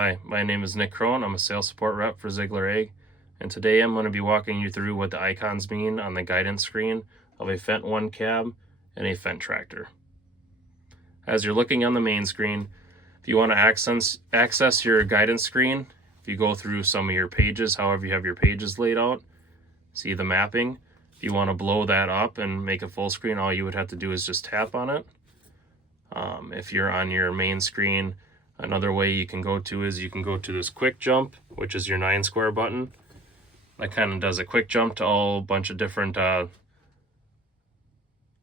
Hi, my name is Nick Crone. I'm a sales support rep for Ziegler Ag, and today I'm going to be walking you through what the icons mean on the guidance screen of a FendtOne cab and a Fendt tractor. As you're looking on the main screen, if you want to access your guidance screen, if you go through some of your pages, however you have your pages laid out, see the mapping. If you want to blow that up and make it full screen, all you would have to do is just tap on it. If you're on your main screen, another way you can go to is you can go to this quick jump, which is your 9 square button. That kind of does a quick jump to a bunch of different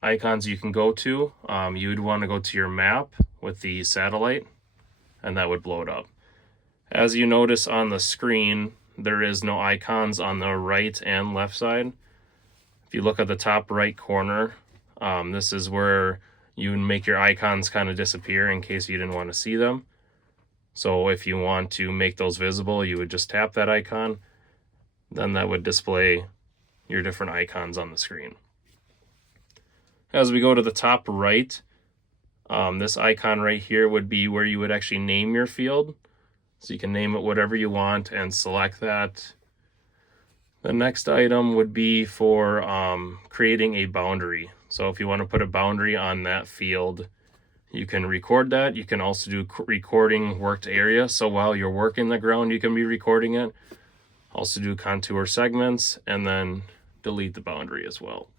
icons you can go to. You would want to go to your map with the satellite, and that would blow it up. As you notice on the screen, there is no icons on the right and left side. If you look at the top right corner, this is where you would make your icons kind of disappear in case you didn't want to see them. So if you want to make those visible, you would just tap that icon. Then that would display your different icons on the screen. As we go to the top right, this icon right here would be where you would actually name your field. So you can name it whatever you want and select that. The next item would be for creating a boundary. So if you want to put a boundary on that field, you can record that. You can also do recording worked area. So while you're working the ground, you can be recording it. Also do contour segments and then delete the boundary as well.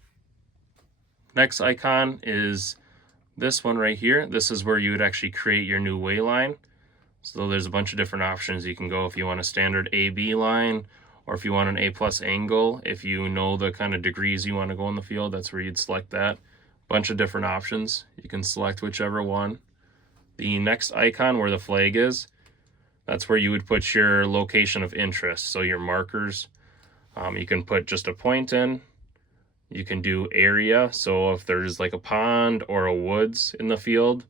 Next icon is this one right here. This is where you would actually create your new wayline. So there's a bunch of different options you can go if you want a standard AB line, or if you want an A+ angle. If you know the kind of degrees you want to go in the field, that's where you'd select that. Bunch of different options. You can select whichever one. The next icon where the flag is, that's where you would put your location of interest, so your markers. You can put just a point in. You can do area, so if there's like a pond or a woods in the field,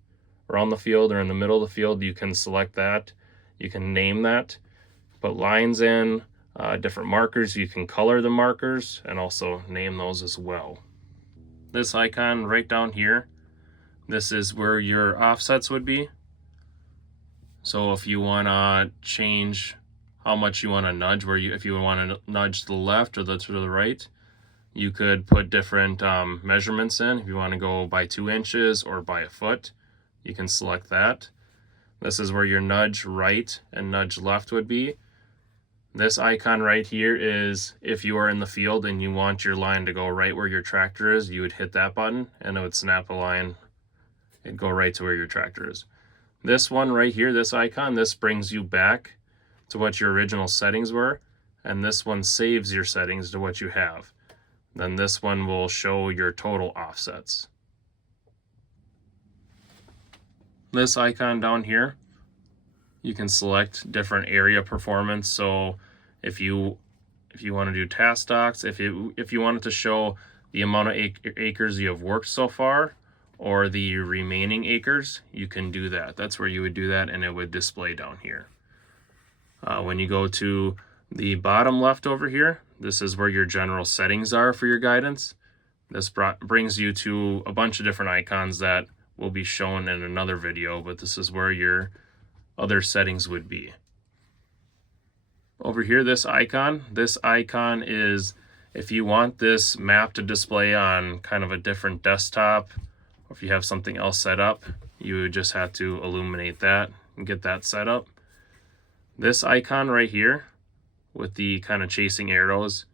around the field or in the middle of the field, you can select that. You can name that, put lines in, different markers. You can color the markers and also name those as well. This icon right down here, this is where your offsets would be. So if you want to change how much you want to nudge, if you want to nudge to the left or to the right, you could put different measurements in. If you want to go by 2 inches or by a foot, you can select that. This is where your nudge right and nudge left would be. This icon right here is if you are in the field and you want your line to go right where your tractor is, you would hit that button and it would snap a line and go right to where your tractor is. This one right here, this icon, this brings you back to what your original settings were, and this one saves your settings to what you have. Then this one will show your total offsets. This icon down here, you can select different area performance. So if you want to do task stocks, if you wanted to show the amount of acres you have worked so far or the remaining acres, you can do that. That's where you would do that, and it would display down here. When you go to the bottom left over here, this is where your general settings are for your guidance. This brings you to a bunch of different icons that will be shown in another video, but this is where your other settings would be. Over here, this icon is if you want this map to display on kind of a different desktop, or if you have something else set up, you would just have to illuminate that and get that set up. This icon right here with the kind of chasing arrows,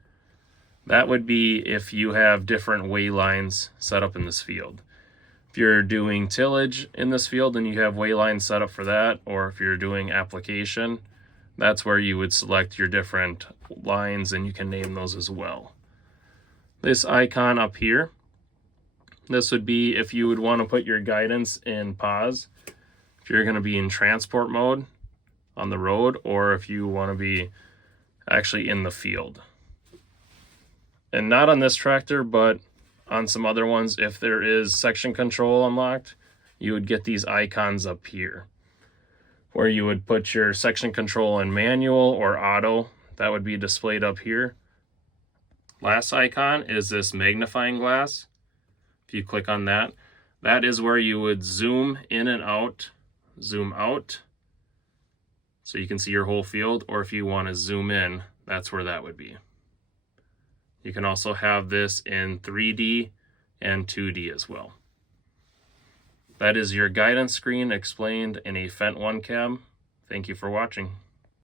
that would be if you have different waylines set up in this field. If you're doing tillage in this field and you have waylines set up for that, or if you're doing application, that's where you would select your different lines and you can name those as well. This icon up here, this would be if you would want to put your guidance in pause, if you're going to be in transport mode on the road, or if you want to be actually in the field. And not on this tractor, but on some other ones, if there is section control unlocked, you would get these icons up here where you would put your section control in manual or auto. That would be displayed up here. Last icon is this magnifying glass. If you click on that, that is where you would zoom in and out, zoom out. so you can see your whole field, or if you want to zoom in, that's where that would be. You can also have this in 3D and 2D as well. That is your guidance screen explained in a FendtOne cab. Thank you for watching.